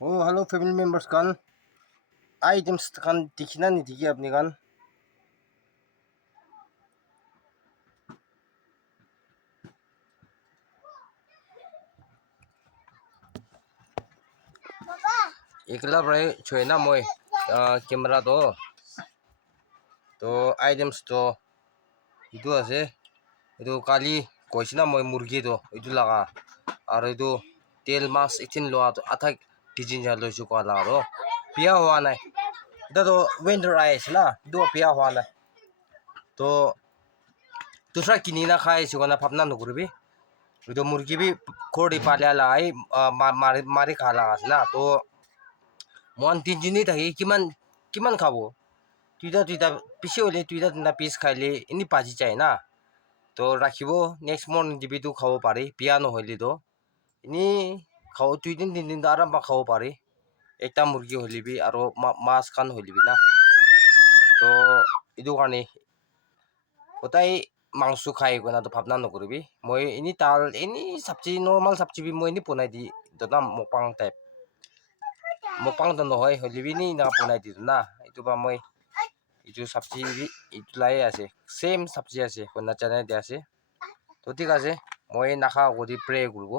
Oh, hello family members kan. Items kan dikhina ni dikhi apni kan. Ikla brai choina moi camera to items to itu ase itu kali koisina moi murgi to itu laga aru itu tel mas itin loa to athak tijin ja loisu ko laga ro pia hua nai ita to winter ice na du pia hua nai to dusra kinina khai sugana phapna nugurbi itu murgi bi khori palya lai mari khala asna to mon tinjini thaki kiman khabo tuita pisi hole tuita tinta piece খাইলে ini বাজি যায় না তো রাখিব next morning দিবি তো খাব পারি বিয়া নহলি তো ini খাও 2 দিন 3 দিন তো আরাম খাব পারি একটা মুরগি হলিবি আর মাছ খান হলিবি না তো ইদু কারণে ওটাই মাংস খাই না তো ভাবনা নকরিবি মই ini তাল ini sabji normal sabji bi মই ini বনাই দি তো না মকপাং টাইপ mukpang to নহয় হলিবি নি না বনাই দি না itu ba মই itu sabji itu lai ase same sabji ase kona chana de ase to ঠিক আছে মই নাখা গদি প্রে করব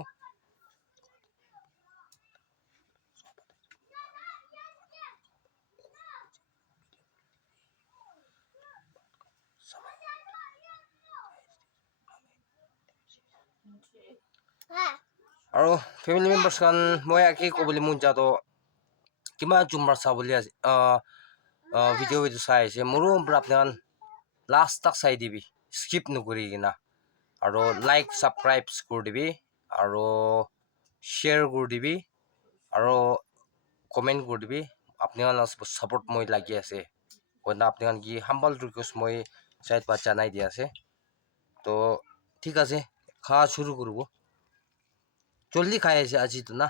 আৰু ফ্যামিলি মেম্বাৰ্স kan মই aki কবলি মন যাতো কিমা জুমবাৰ সাবলি আছে ভিডিও ভিডিও চাই আছে মোৰো আপনাৰ লাস্ট তক চাই দিবি স্কিপ নকৰি কিনা আৰু লাইক সাবস্ক্ৰাইব কৰি দিবি আৰু শেয়াৰ কৰি দিবি আৰু কমেন্ট কৰি দিবি আপনার সাপোর্ট মই লাগি আছে কইনা আপনার কি হাম্বল রিকোয়েস্ট মই সাইড বা জানাই দি আছে তো ঠিক আছে খাওয়া শুরু করব জলদি খাই আছে আজি তো না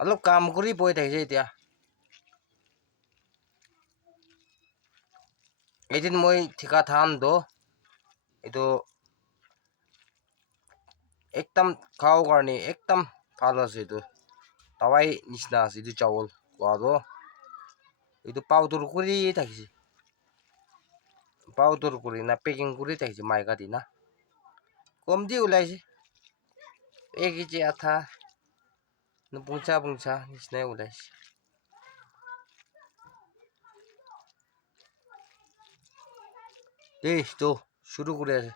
অলপ কাম কৰি বই থাকিছে এতিয়া এদিন মই ঠিকা থাম দো এইটো একদম খাও কাৰণে একদম ভাল আছে এইটো তাৱাই নিচিনা আছে এইটো চাউল কোৱাটো এইটো পাউডাৰ কৰি থাকিছে পাউডাৰ কৰি না পেকিং কৰি থাকিছে মাইকা দি না কম দি ওলাইছে 1 কেজি আঠা বুঞ্চা নিচিনাই ওলাইছে এই তো শুরু করে আছে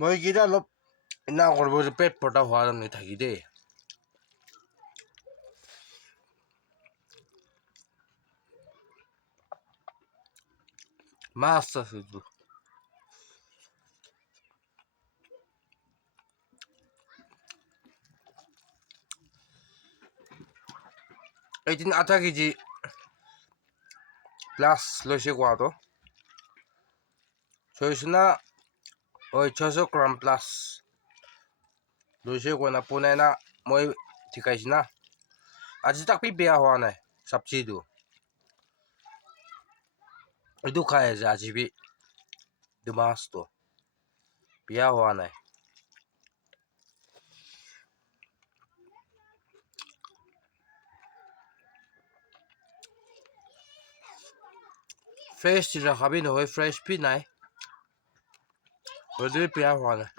মই গিটা অলপ না করব পেট পটা হওয়ার নি থাকি দে মাছ আছে তো এইদিন 8 কেজি প্লাস লইছে কোয়াটো ছয়শনা ওই 600 গ্রাম প্লাস লইছে কোনা পুনে না মই ঠিকাইছি না আজি তাক পি বেয়া হওয়া নাই সাবসিডি itu খাই আছে আজি বি দুমাস তো বেয়া হওয়া নাই ফ্রেশ চিরা খাবি নহয় ফ্রেশ পি নাই ওই বেয়া হওয়া নাই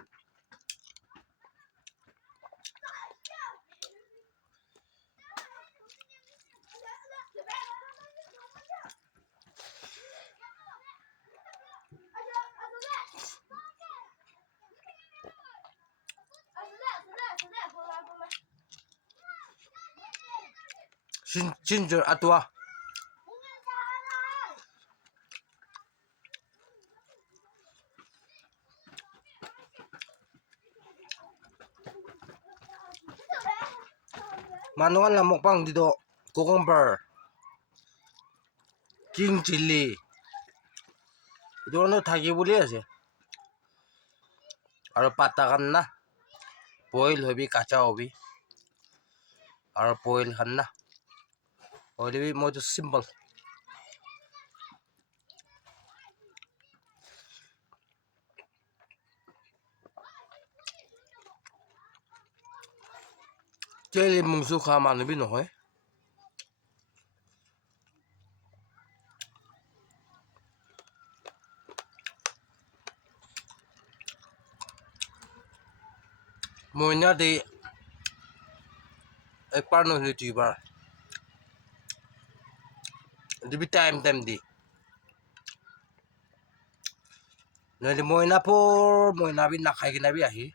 ginger atwa manual na mukbang dito cucumber king chili এইটো মানে থাকি বুলি আছে আৰু পাতা খান না বইল হবি কাঁচা হবি আৰু বইল খান না বইল হবি মইতো চিম্পল তেল মুংচু খোৱা মানুহ বি নহয় মইনা দি একবাৰ নহলে দুইবাৰ দিবি টাইম দি নহলে মইনা বি নাখাই কিনে বি আহি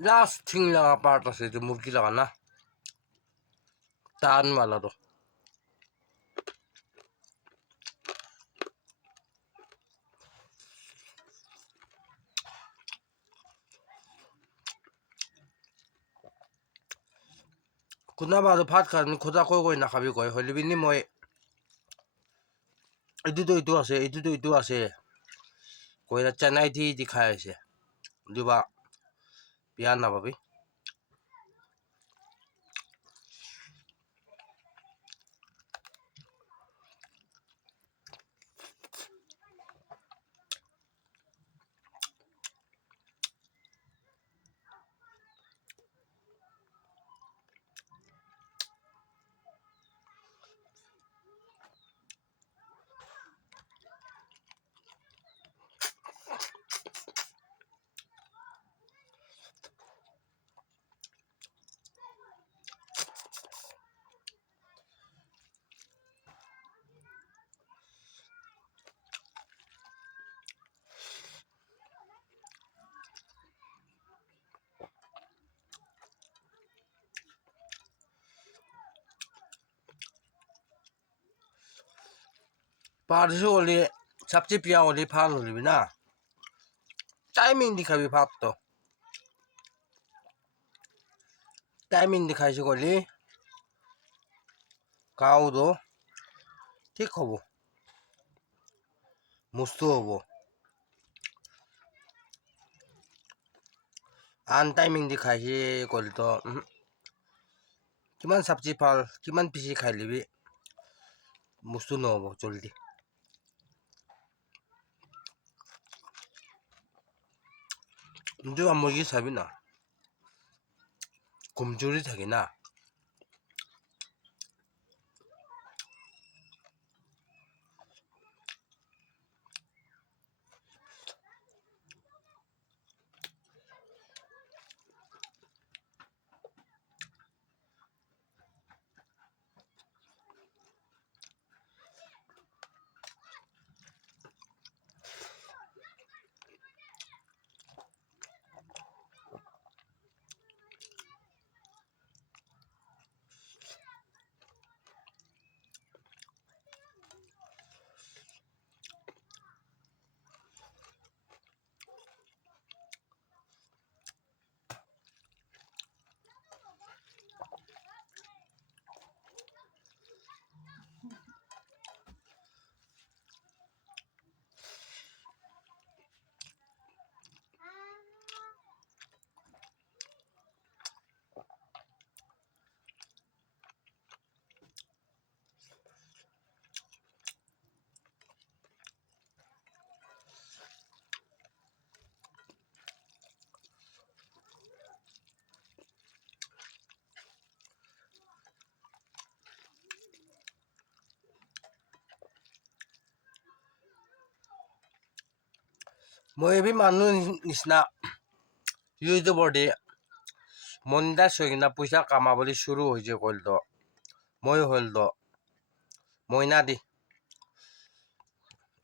লাষ্ট থিং লগা পাৰ্ট আছে এইটো মুৰ্গী লগা না টান মালাটো কোনোবা আৰু ভাত খাই খোজা কৈ নাখাবি কয় হ'লে পিনি মই এইটো আছে কৈ চেন্নাই দি খাই আছে দিবা বিয়া নাপাবি পাৰছো হলে সবচেয়ে পিয়া হলে ভাল হলিবি না টাইমিং দি খাবি ভাতটো টাইমিং দি খাইছো করলি কাউদো ঠিক হব মস্ত হব আন টাইমিং দি খাইছে করলি তো কিমান সবজি ভাল কিমান পিছি খাই লিবি মস্ত নহব জলদি কিন্তু মুরগি চাবি না কমজোরি থাকে না মই এবি মানুহ নিচিনা ইউটিউবৰ দি মনিটাইজ হৈ কিনা পইচা কামাবলৈ শুরু হয়েছে কইল তো মই হল তো মইনা দি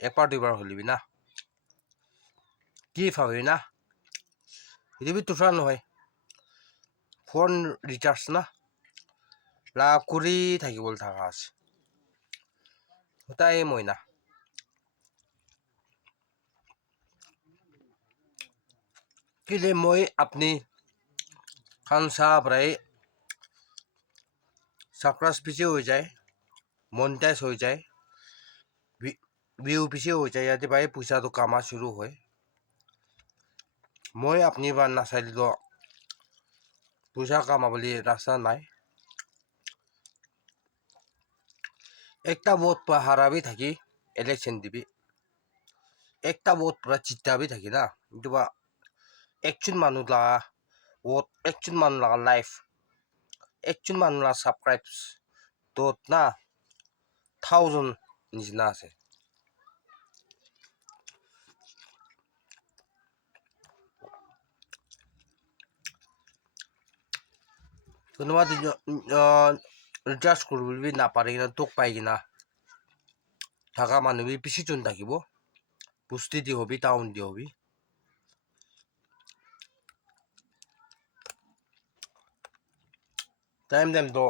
একবার দুইবার হলিবি না কি ভাবি না এদিবি তুফান নহয় ফোন রিচার্জ না লা কুড়ি থাকিবল থাকা আছে ওটাই মইনা के लिए मैं अपनी खान साहब रहे सब्सक्राइब पीछे हो जाए मोनेटाइज हो जाए व्यू पीछे हो जाए याद भाई पैसा तो कामा शुरू हो मैं अपनी बार नाचारिलो पैसा कामाबली रास्ता নাই একটা ভোট পা হারাবি থাকি ইলেকশন দিবি একটা ভোট পুরা জিতাবি থাকি না কিন্তু বা একজন মানুষ লাগা ভোট একজন মানুষ লাগা লাইফ একজন মানুষ লাগা সাবস্ক্রাইবস তো না 1000 নিচিনা আছে কোনোবা ৰিচাৰ্জ কৰিব নাপাৰে কিনা তোক পাই কিনা থাকা মানুহ বেছি জন থাকিব পুষ্টি দি হবি টাউন দি হবি টাইম তো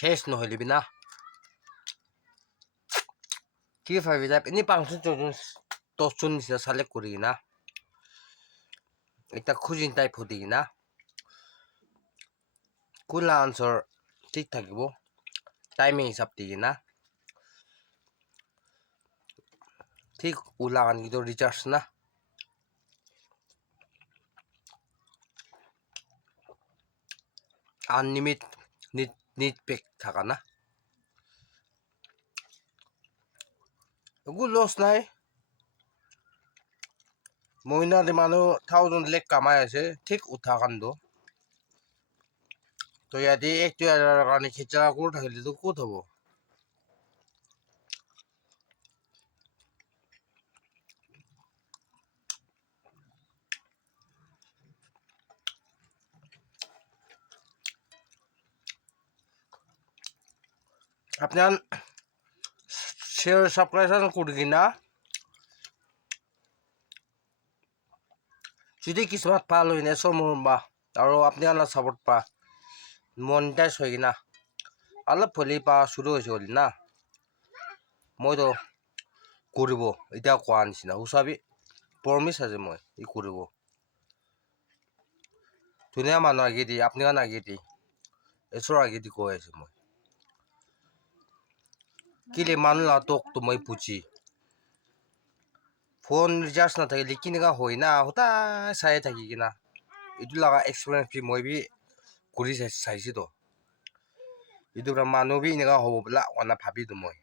কেছ নহলিবি না কি ভাবি যাই এনে 510 নিচিনা চালেক্ট কৰি কিনা এটা খুজিন টাইপ হৈ কিনা কোলা আনচাৰ ঠিক থাকিব টাইমিং হিচাপ দি কিনা ঠিক ওলাগান কিন্তু ৰিচাৰ্জ না আনলিমিট নিট পেক থাকা না একো লছ নাই মহিনাতে মানুহ 1000 লেখ কামাই আছে ঠিক উঠাকাণ্ড তো ইয়াতে 1,000 কাৰণে খেচা কৰি থাকিলেতো ক'ত হ'ব আপনাৰ শেয়াৰ সাবস্ক্ৰাইব কৰি কিনা যদি কিছুমান ভাল হৈ কিনে চমবা আৰু আপোনাৰ চাপৰ্ট পা মনিটাইজ হৈ কিনা অলপ ভলি পা শুৰু হৈছে হ'ল না মইতো কৰিব এতিয়া কোৱা নিচিনা উচাবি প্ৰমিছ আছে মই ই কৰিব ধুনীয়া মানুহ আগেদি আপোনাৰ আগেদি এচৰ আগেদি কৈ আছে মই কিলে মানুহ তোকতো মই বুজি ফোন ৰিচাৰ্জ নাথাকিলে কেনেকুৱা হয় না সদায় চাই থাকি কিনা এইটো লগা এক্সপিৰিয়েঞ্চ মই বি কৰি চাইছিলোঁ এইটো মানুহ বি এনেকুৱা হ'ব বোলা অনা ভাবিতো মই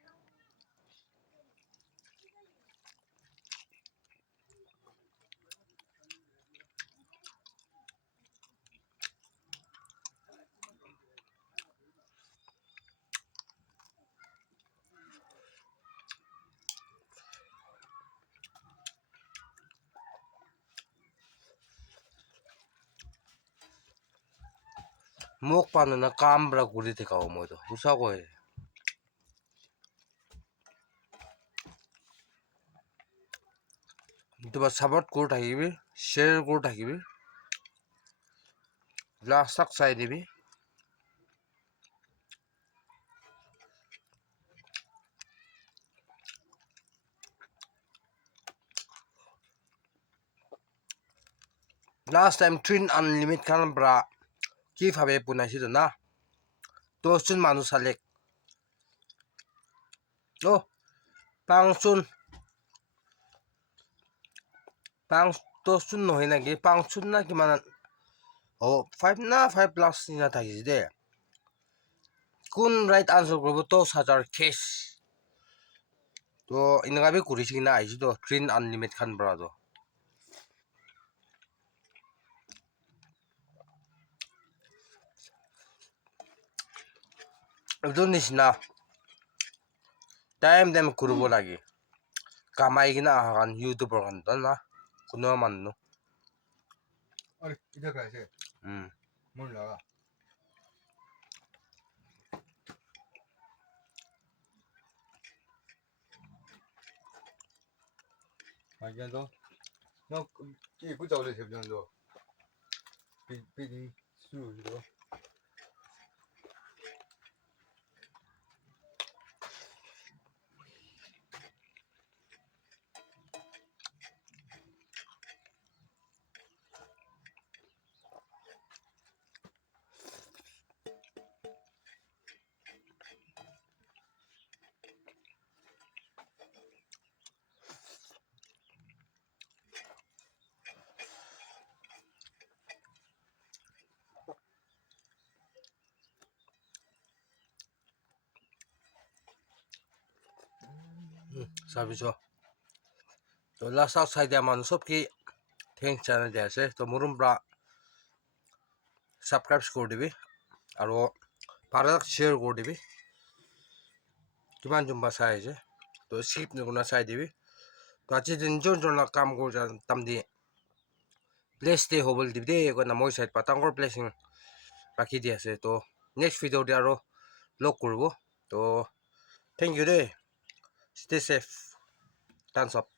মোক পানো না কাম পৰা কৰি থাকা মইতো সঁচাকৈ তোমাৰ সাপোৰ্ট কৰি থাকিবি শ্বেয়াৰ কৰি থাকিবি লাষ্টক চাই দিবি লাষ্ট টাইম ট্ৰেইন আনলিমিট খান পৰা কি ভাবে বনাইছিলো না 10 জন মানুহ চালে ও 5 জন 10 জন নহয় নাকি 5 জন না কিমান ও 5 না 5 প্লাস নিচিনা থাকিছে দে কোন ৰাইট আনসাৰ কৰিব 10,000 কেছ তো এনেকুৱা বি কৰিছে কিনা আহিছো তো ট্ৰেইন আনলিমিট খান পৰা তো এইটো নিচিনা টাইম কৰিব লাগে কামাই কিনা অহা কাৰণ ইউটিউবৰ কাৰণে না কোনো মানুহ মোৰ লগা Maganda. No, কি বুঝা বলে সেবজন তো পিদি শুরু হলো চাবিছো তো লাষ্ট চাই দিয়া মানুহ চব কি থেংকছ জানাই দিয়া আছে তো মোৰো পৰা সাবস্ক্ৰাইব কৰে দিবি আৰ ভালো শেয়াৰ কৰে দিবি কিমান জম্বা চাই আছে তো স্কিপ নকৰা চাই দিবি তো আজি যোন কাম কৰি তাম দি প্লেচ দে হ'বলৈ দিবি দেই একো না মই চাইড পা ডাঙৰ প্লেচিং ৰাখি দি আছে তো নেক্সট ভিডিঅ'তে আৰু লগ কৰিব তো থেংক ইউ দেই ষ্টে চেফ টান্স আপ